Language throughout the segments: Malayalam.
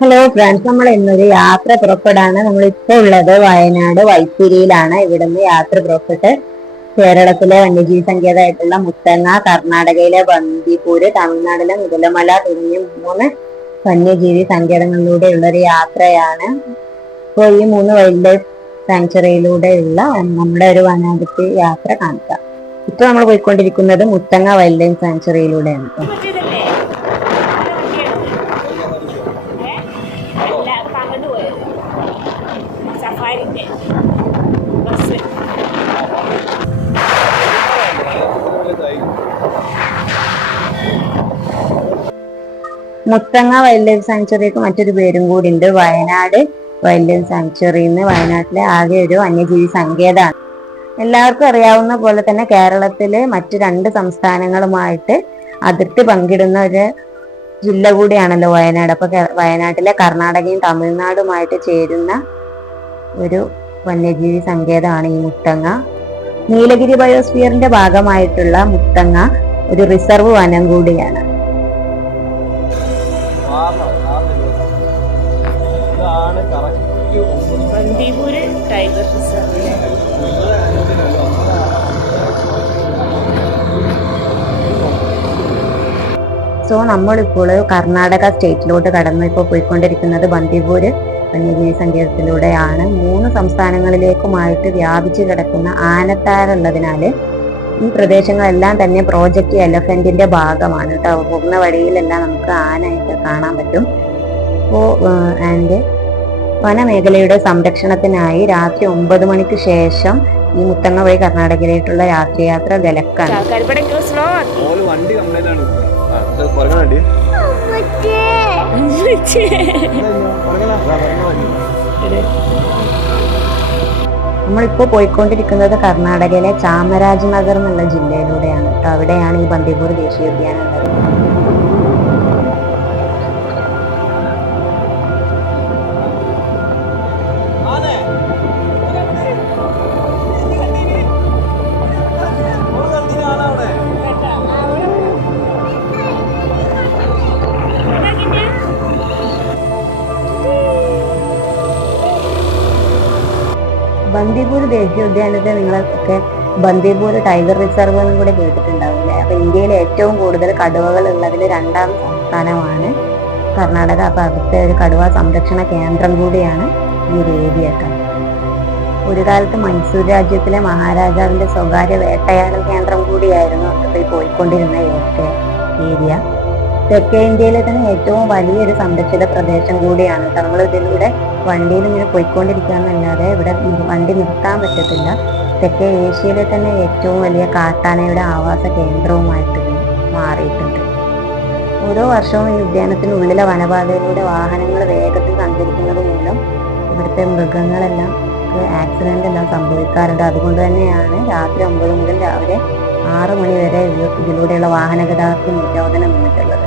ഹലോ ഫ്രണ്ട്സ്, നമ്മൾ ഇന്നൊരു യാത്ര പുറപ്പെടാണ്. നമ്മളിപ്പോ ഉള്ളത് വയനാട് വൈത്തിരിയിലാണ്. ഇവിടുന്ന് യാത്ര പുറപ്പെട്ട് കേരളത്തിലെ വന്യജീവി സങ്കേതമായിട്ടുള്ള മുത്തങ്ങ, കർണാടകയിലെ ബന്ദിപൂര്, തമിഴ്നാടിലെ മുതലമല തുടങ്ങിയ 3 വന്യജീവി സങ്കേതങ്ങളിലൂടെയുള്ള ഒരു യാത്രയാണ്. ഇപ്പോൾ ഈ 3 വൈൽഡ് ലൈഫ് സാങ്ച്വറിയിലൂടെയുള്ള നമ്മുടെ ഒരു വനാതിർത്തി യാത്ര കാണിക്കാം. ഇപ്പൊ നമ്മൾ പോയിക്കൊണ്ടിരിക്കുന്നത് മുത്തങ്ങ വൈൽഡ് ലൈഫ് സാങ്ച്വറിയിലൂടെയാണ്. മുത്തങ്ങ വൈൽഡ് ലൈഫ് സാങ്ച്വറിക്ക് മറ്റൊരു പേരും കൂടി ഉണ്ട്, വയനാട് വൈൽഡ് ലൈഫ് സാങ്ച്വറി. വയനാട്ടിലെ ആകെ ഒരു വന്യജീവി സങ്കേതമാണ്. എല്ലാവർക്കും അറിയാവുന്ന പോലെ തന്നെ കേരളത്തിലെ മറ്റു 2 സംസ്ഥാനങ്ങളുമായിട്ട് അതിർത്തി പങ്കിടുന്ന ഒരു ജില്ല കൂടിയാണല്ലോ വയനാട്. അപ്പൊ വയനാട്ടിലെ കർണാടകയും തമിഴ്നാടുമായിട്ട് ചേരുന്ന ഒരു വന്യജീവി സങ്കേതമാണ് ഈ മുത്തങ്ങ. നീലഗിരി ബയോസ്ഫിയറിന്റെ ഭാഗമായിട്ടുള്ള മുത്തങ്ങ ഒരു റിസർവ് വനം കൂടിയാണ്. Tiger reserve. സോ നമ്മളിപ്പോൾ കർണാടക സ്റ്റേറ്റിലോട്ട് കടന്നു ഇപ്പോൾ പോയിക്കൊണ്ടിരിക്കുന്നത് ബന്ദിപൂര് വന്യജീവി സങ്കേതത്തിലൂടെയാണ്. 3 സംസ്ഥാനങ്ങളിലേക്കുമായിട്ട് വ്യാപിച്ചു കിടക്കുന്ന ആനത്താരുള്ളതിനാല് ഈ പ്രദേശങ്ങളെല്ലാം തന്നെ പ്രോജക്റ്റ് എലഫന്റിന്റെ ഭാഗമാണ് കേട്ടോ. പോകുന്ന വഴിയിലെല്ലാം നമുക്ക് ആനയൊക്കെ കാണാൻ പറ്റും. ആൻഡ് വനമേഖലയുടെ സംരക്ഷണത്തിനായി രാത്രി 9 മണിക്ക് ശേഷം ഈ മുത്തങ്ങ വഴി കർണാടകയിലേക്കുള്ള രാത്രിയാത്ര വിലക്കാണ്. നമ്മളിപ്പോ പോയിക്കൊണ്ടിരിക്കുന്നത് കർണാടകയിലെ ചാമരാജനഗർ എന്നുള്ള ജില്ലയിലൂടെയാണ് കേട്ടോ. അവിടെയാണ് ഈ ബന്ദിപൂർ ദേശീയോദ്യാനം ഉള്ളത്. ബന്ദിപൂർ ദേശീയോദ്യാനത്തെ നിങ്ങളൊക്കെ ബന്ദിപൂർ ടൈഗർ റിസർവ് എന്നും കൂടെ കേട്ടിട്ടുണ്ടാവില്ലേ. അപ്പൊ ഇന്ത്യയിലെ ഏറ്റവും കൂടുതൽ കടുവകൾ ഉള്ളതിൽ 2ാം സംസ്ഥാനമാണ് കർണാടക. അപ്പൊ അവിടുത്തെ ഒരു കടുവ സംരക്ഷണ കേന്ദ്രം കൂടിയാണ് ഈ ഒരു ഏരിയയൊക്കെ. ഒരു കാലത്ത് മൈസൂർ രാജ്യത്തിലെ മഹാരാജാവിന്റെ സ്വകാര്യ വേട്ടയാടൽ കേന്ദ്രം കൂടിയായിരുന്നു അവിടുത്തെ പോയിക്കൊണ്ടിരുന്ന ഏരിയ. തെക്കേ ഇന്ത്യയിലെ തന്നെ ഏറ്റവും വലിയൊരു സംരക്ഷിത പ്രദേശം കൂടിയാണ്. നമ്മൾ ഇതിലൂടെ വണ്ടിയിൽ ഇങ്ങനെ പോയിക്കൊണ്ടിരിക്കുകയെന്നല്ലാതെ ഇവിടെ വണ്ടി നിർത്താൻ പറ്റത്തില്ല. തെക്കേ ഏഷ്യയിലെ തന്നെ ഏറ്റവും വലിയ കാട്ടാനയുടെ ആവാസ കേന്ദ്രവുമായിട്ട് മാറിയിട്ടുണ്ട്. ഓരോ വർഷവും ഈ ഉദ്യാനത്തിനുള്ളിലെ വനപാതയിലൂടെ വാഹനങ്ങൾ വേഗത്തിൽ സഞ്ചരിക്കുന്നത് മൂലം ഇവിടുത്തെ മൃഗങ്ങളെല്ലാം ആക്സിഡന്റ് എല്ലാം സംഭവിക്കാറുണ്ട്. അതുകൊണ്ട് തന്നെയാണ് രാത്രി 9 മുതൽ രാവിലെ 6 മണി വരെ ഇതിലൂടെയുള്ള വാഹന ഗതാഗതത്തിന് നിരോധനം വന്നിട്ടുള്ളത്.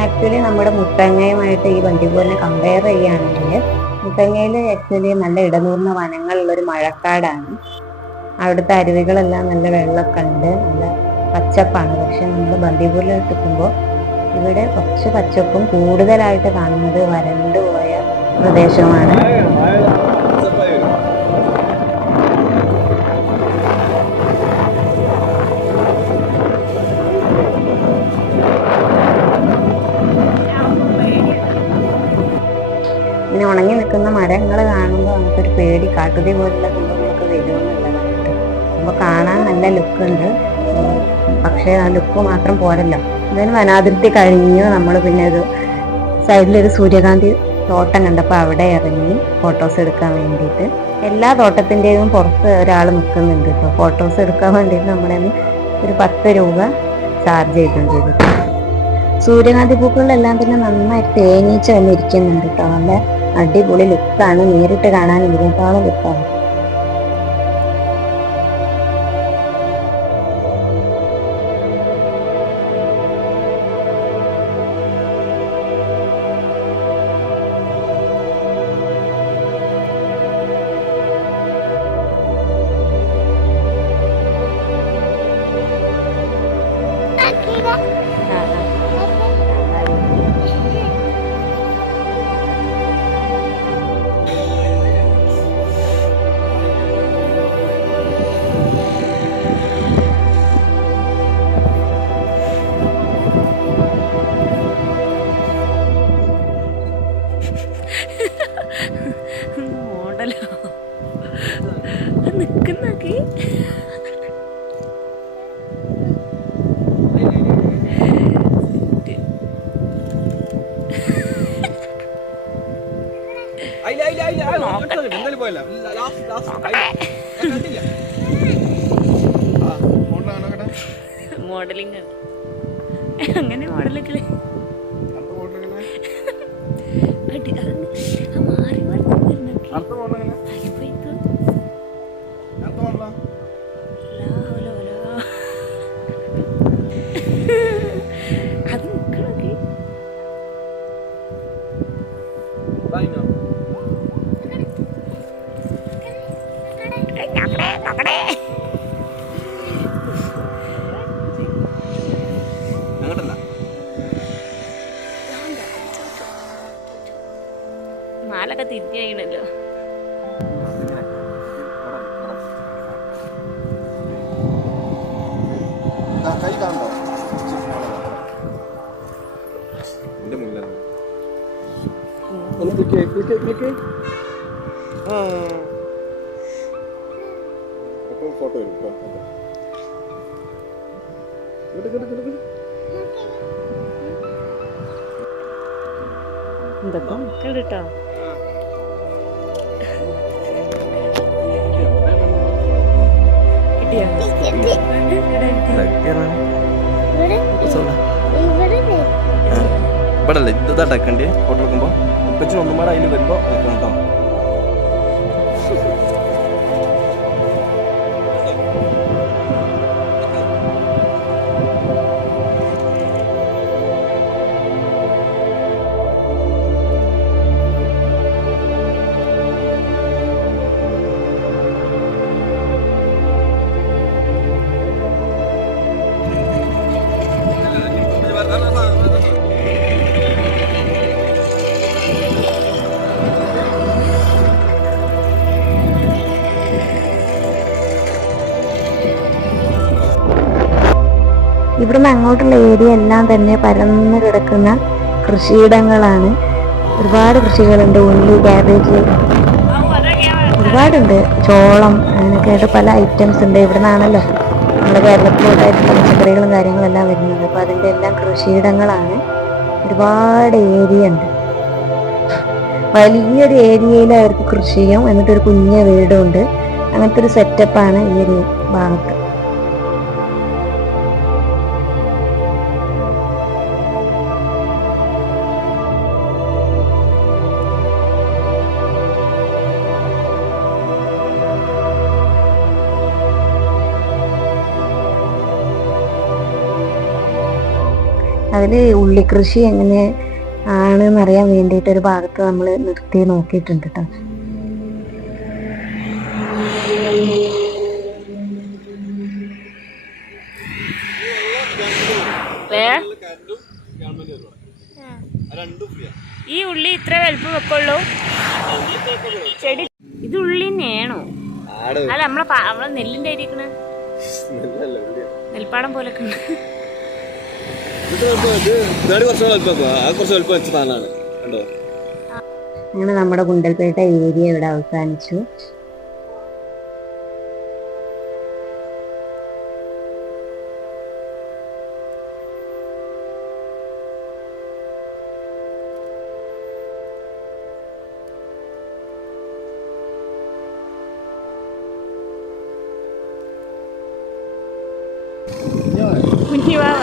ആക്ച്വലി നമ്മുടെ മുത്തങ്ങയുമായിട്ട് ഈ ബന്ദിപൂരിനെ കമ്പയർ ചെയ്യുകയാണെങ്കിൽ മുത്തങ്ങയിൽ ആക്ച്വലി നല്ല ഇടനൂർന്ന വനങ്ങളുള്ളൊരു മഴക്കാടാണ്. അവിടുത്തെ അരുവികളെല്ലാം നല്ല വെള്ളമൊക്കെ ഉണ്ട്, നല്ല പച്ചപ്പാണ്. പക്ഷെ നമ്മൾ ബന്ദിപൂരിലോട്ട് എത്തുമ്പോൾ ഇവിടെ കുറച്ച് പച്ചപ്പും കൂടുതലായിട്ട് കാണുന്നത് വരണ്ടു പോയ പ്രദേശമാണ്. ഇങ്ങനെ ഉണങ്ങി നിൽക്കുന്ന മരങ്ങൾ കാണുമ്പോൾ നമുക്കൊരു പേടി, കാട്ടുതീ പോലുള്ള സംഭവങ്ങളൊക്കെ വരുമെന്നുള്ളതായിട്ട്. അപ്പോൾ കാണാൻ നല്ല ലുക്കുണ്ട്. പക്ഷേ ആ ലുക്ക് മാത്രം പോരല്ലോ. എന്തായാലും വനാതിർത്തി കഴിഞ്ഞു നമ്മൾ പിന്നെ ഒരു സൈഡിലൊരു സൂര്യകാന്തി തോട്ടം കണ്ടപ്പോൾ അവിടെ ഇറങ്ങി ഫോട്ടോസ് എടുക്കാൻ വേണ്ടിയിട്ട്. എല്ലാ തോട്ടത്തിൻ്റെയും പുറത്ത് ഒരാൾ നിൽക്കുന്നുണ്ട് കേട്ടോ. ഫോട്ടോസ് എടുക്കാൻ വേണ്ടിയിട്ട് നമ്മുടെ ഒരു 10 രൂപ ചാർജ് ചെയ്തിട്ടുണ്ട്. സൂര്യകാന്തി പൂക്കളിലെല്ലാം തന്നെ നന്നായിട്ട് തേനീച്ച വന്നിരിക്കുന്നുണ്ട് കേട്ടോ. നല്ല അടിപൊളി ലുക്കാണ്. നേരിട്ട് കാണാൻ ഇതിനേക്കാളും ലുക്കാണ്. മോഡലിംഗ് അങ്ങനെ മോഡലൊക്കെ മാറി അത് നിക്കണൊക്കെ മാലൊക്കെ തിരിഞ്ഞു കഴിയണല്ലോ. ഫോട്ടോ വരും എന്തൊക്കെ കേട്ടോ. ഇവിടെ അല്ലേ ഇതാക്കണ്ടേ ഫോട്ടോ എടുക്കുമ്പോ ഇപ്പച്ചും ഒന്നും കൂടെ അതിൽ വരുമ്പോ കേട്ടോ. ഇവിടുന്ന് അങ്ങോട്ടുള്ള ഏരിയ എല്ലാം തന്നെ പരന്നു കിടക്കുന്ന കൃഷിയിടങ്ങളാണ്. ഒരുപാട് കൃഷികളുണ്ട്. ഉള്ളി, ക്യാബേജ്, ഒരുപാടുണ്ട്. ചോളം, അങ്ങനെയൊക്കെ ആയിട്ട് പല ഐറ്റംസ് ഉണ്ട്. ഇവിടുന്നാണല്ലോ നമ്മുടെ കേരളത്തിലോട്ടായിട്ടുള്ള പച്ചക്കറികളും കാര്യങ്ങളും എല്ലാം വരുന്നത്. അപ്പോൾ അതിൻ്റെ എല്ലാം കൃഷിയിടങ്ങളാണ്. ഒരുപാട് ഏരിയ ഉണ്ട്. വലിയൊരു ഏരിയയിൽ അവർക്ക് കൃഷിയും എന്നിട്ടൊരു കുഞ്ഞ വീടും ഉണ്ട്. അങ്ങനത്തെ ഒരു സെറ്റപ്പാണ് ഈ ഒരു ഭാഗത്ത്. അതിൽ ഉള്ളിക്കൃഷി എങ്ങനെ ആണെന്ന് അറിയാൻ വേണ്ടിയിട്ട് ഒരു ഭാഗത്ത് നമ്മൾ നിർത്തി നോക്കിയിട്ടുണ്ട് കേട്ടോ. ഈ ഉള്ളി ഇത്ര വലുപ്പം വെക്കുള്ളൂ. ചെടി ഇത് ഉള്ളി തന്നെയാണോ? അല്ല നമ്മളെ നെല്ലിന്റെ അരിക്കണ നെൽപ്പാടം പോലൊക്കെ ഉണ്ട്. അങ്ങനെ നമ്മുടെ ഗുണ്ടൽപേട്ട ഏരിയ ഇവിടെ അവസാനിച്ചു. കുഞ്ഞിവാവ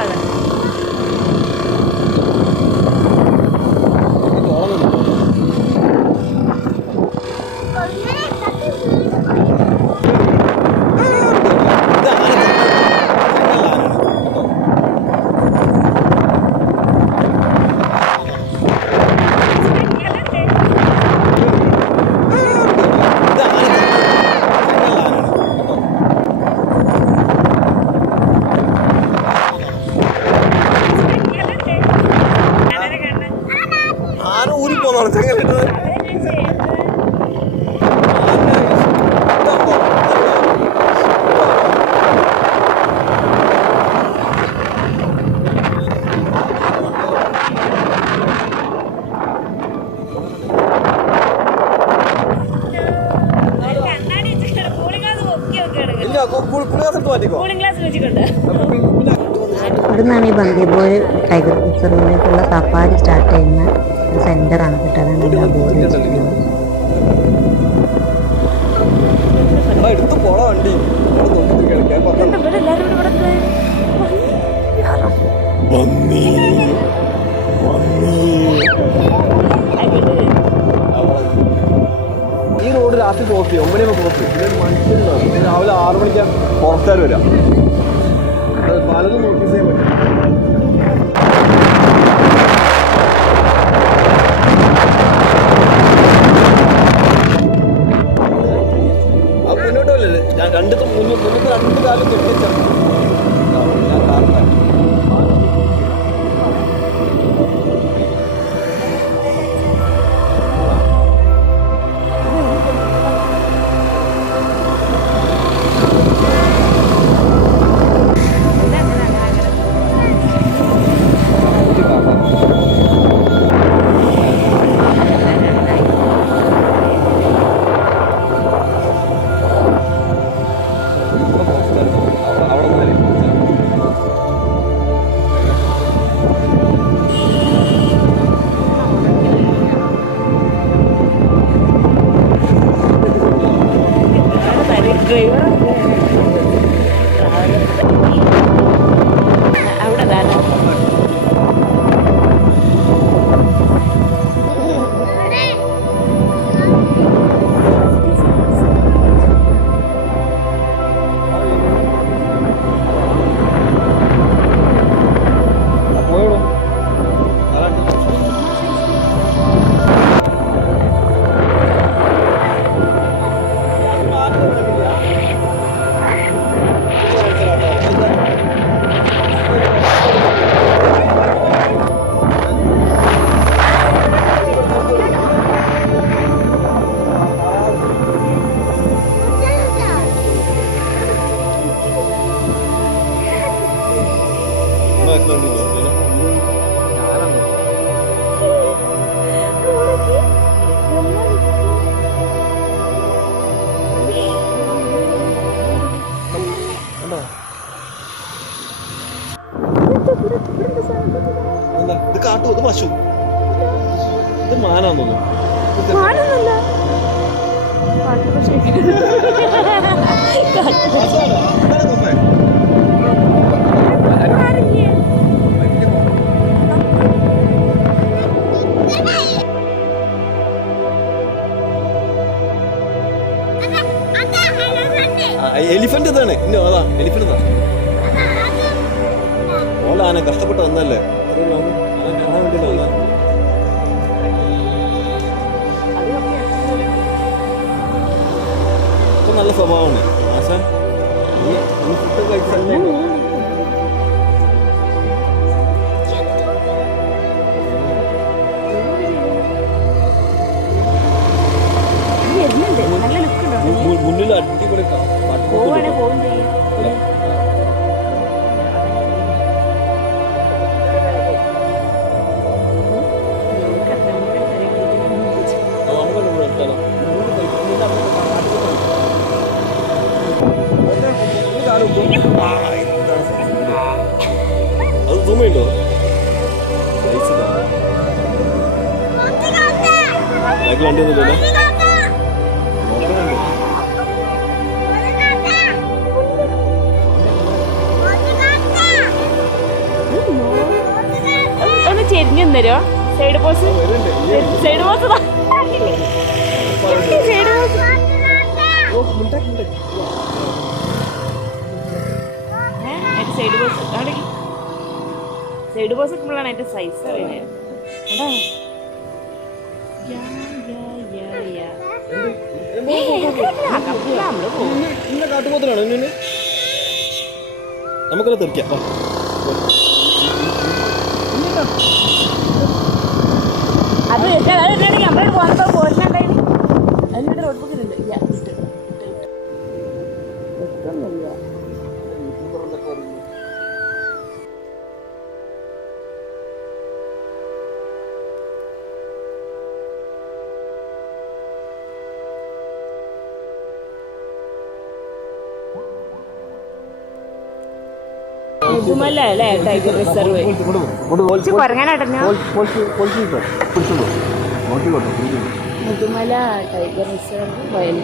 ഇവിടുന്നാണ് ഈ ബന്ദിപൂർ ടൈഗർ റിസർവിലേക്കുള്ള സഫാരി സ്റ്റാർട്ട് ചെയ്യുന്ന ഒരു സെന്ററാണ് കേട്ടോ. അതാണ് ബോർഡ് വെച്ചിട്ടുള്ളത്. ലാസ്റ്റ് ക്ലോസ് ചെയ്യും, 9 മണിയാകുമ്പോൾ ക്ലോസ് ചെയ്യും. പിന്നെ മനുഷ്യരുണ്ടാവും. പിന്നെ രാവിലെ 6 മണിക്കാണ് പുറത്തുകാർ വരിക. അത് പലതും നോട്ടീസ് ചെയ്യാൻ പറ്റും. അത് മുന്നോട്ട് പോലല്ലേ, ഞാൻ മുന്നത്തെ 2 കാലം കെട്ടിച്ചേർന്നു. ഞാൻ കാരണം അവിടെ ഇത് കാട്ടു, ഇത് പശു, ഇത് മാനാന്ന് തോന്നുന്നു. എലിഫന്റ് ഇതാണ്. ഇന്നോ അതാ എലിഫന്റ് ഇതാ. ഓള ആന കഷ്ടപ്പെട്ട് വന്നല്ലേ, ആന കാണാൻ വേണ്ടി വന്ന. ഇപ്പൊ നല്ല സ്വഭാവമാണ് ആശാൻ. ഫുഡ് കഴിച്ചാൽ മുന്നിൽ അടിപൊളി പോവും ചെയ്യും. അത് സുമയുണ്ടോ? വണ്ടിയൊന്നുമില്ലല്ലോ. ഒന്ന് ചെരിഞ്ഞു തരുമോ? Side pose, side pose, side pose. Side boss side boss ഒക്കെയുള്ളതാണ് അതിന്റെ സൈസ് അറിയുന്നത്. കാട്ടുപോത്തിനാണ് നമുക്കെല്ലാം തെറിക്കാം. അത് നമ്മളോട് പോകുന്നപ്പോൾ പോഷൻ ഉണ്ടായിരുന്നു. അതിനോട് റോഡ് ബുക്കിലുണ്ട്. ഇല്ല മുതുമല അല്ലേ ടൈഗർ റിസർവ്. കുറങ്ങാനാട്ടഞ്ഞോ മുതുമല ടൈഗർ റിസർവ് വയൽ.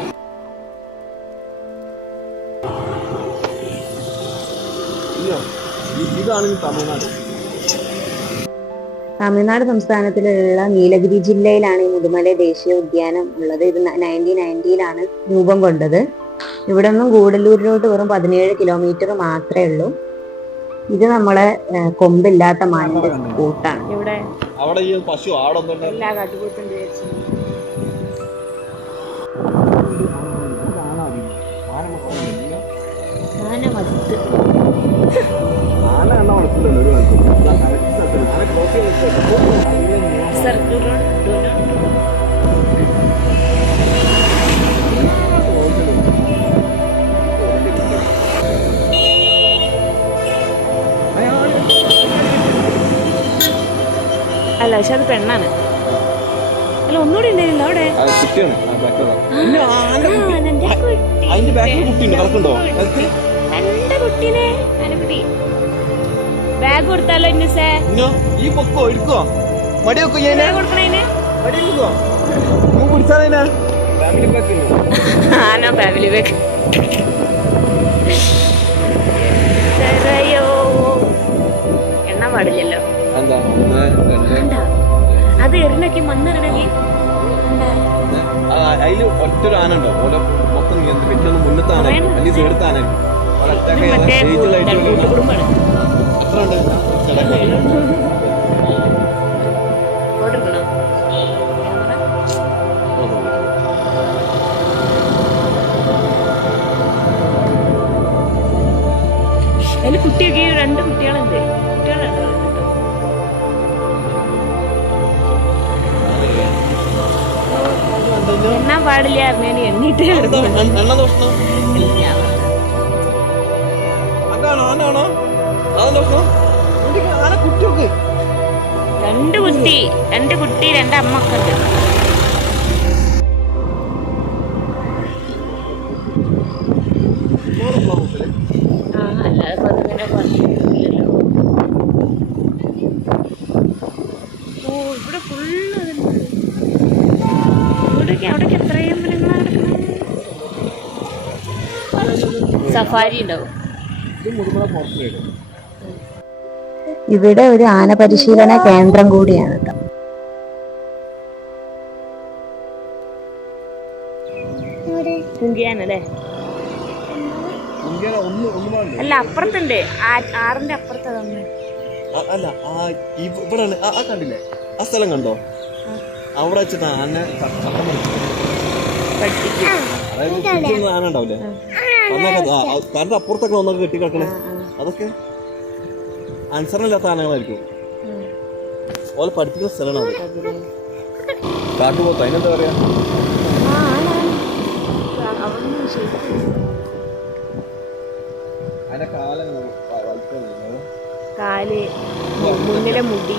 ഇതാണ് തമിഴ്നാട്. തമിഴ്നാട് സംസ്ഥാനത്തിലുള്ള നീലഗിരി ജില്ലയിലാണ് ഈ മുതുമലൈ ദേശീയ ഉദ്യാനം ഉള്ളത്. ഇത് 1990-ലാണ് രൂപം കൊണ്ടത്. ഇവിടെ നിന്നും ഗൂഡല്ലൂരിലോട്ട് വെറും 17 കിലോമീറ്റർ മാത്രമേ ഉള്ളൂ. ഇത് നമ്മളെ കൊമ്പില്ലാത്ത മാനിന്റെ കൂട്ടാണ്. ഇവിടെ അവിടെ ഈ പശു ആടൊന്നും എല്ലാ കാട്ടുപോത്തുണ്ട് വിചാരിച്ചു. ആന മടുത്ത്. ആന എണ്ണ വളർത്തില്ലല്ലോ ഒരു സർ, do not. അല്ല, പക്ഷെ അത് പെണ്ണാണ്. അല്ല, ഒന്നുകൂടി ഉണ്ടായിരുന്നില്ല അവിടെ. കുട്ടിയാണ് എന്റെ അതിന്റെ ബാക്കിൽ കുട്ടിയുണ്ട്, കളക്കുണ്ടോ? എന്റെ കുട്ടീനെ അനുപതി ബാഗ് കൊടുത്താലോ ഇന്നസേ? ഈ പൊക്കോ എടുക്കോ മടി വെക്കോ കൊടുക്കണേന് ആനോ ഫാമിലി ബാഗ്. എണ്ണ പാടില്ലല്ലോ. അത് എറിഞ്ഞൊക്കെ മണ്ണിറങ്ങി അതില് ഒറ്റൊരു ആന ഉണ്ടോ ഓരോ മൊത്തം പെറ്റൊന്ന് മുന്നത്തെ ആന അല്ലെങ്കിൽ സൈഡത്തെ ആന കുടുംബാണ്. എത്ര ഉണ്ട്? അതില് കുട്ടിയൊക്കെ 2 കുട്ടികളുണ്ട്. കുട്ടികളുണ്ടോ? എണ്ണാൻ പാടില്ല അറിഞ്ഞേന് എണ്ണീട്ട് രണ്ട് കുട്ടി 2 അമ്മക്കുണ്ട്. അല്ലാതെ പതിനെ പറഞ്ഞില്ലല്ലോ. ഓ, ഇവിടെ ഫുള്ള് അവിടേക്ക് എത്രയും മൃഗങ്ങളാണ് കിടക്കുന്നത്. സഫാരി ഉണ്ടാവും. ഇവിടെ ഒരു ആന പരിശീലന കേന്ദ്രം കൂടിയാണ് കേട്ടോ. കുങ്കിയാനല്ലേ? അല്ല, അപ്പുറത്തുണ്ട്. ആറിന്റെ അപ്പുറത്ത് അല്ല, ഇവിടെ കണ്ടില്ലേ ആ സ്ഥലം കണ്ടോ? അവിടെ വെച്ചിട്ട് ആന അതായത് ആന ഉണ്ടാവില്ലേ കാരണം അപ്പുറത്തൊക്കെ ഒന്നൊക്കെ കെട്ടി കിടക്കണേ. അതൊക്കെ അനുസരണമില്ലാത്ത ആനകളായിരിക്കും. ഓലെ പഠിപ്പിക്കുന്ന സ്ഥലമാണ് അത്. കാട്ടുപോത്ത് അതിനെന്താ പറയാ? കാല്, മുന്നിലെ മുടി.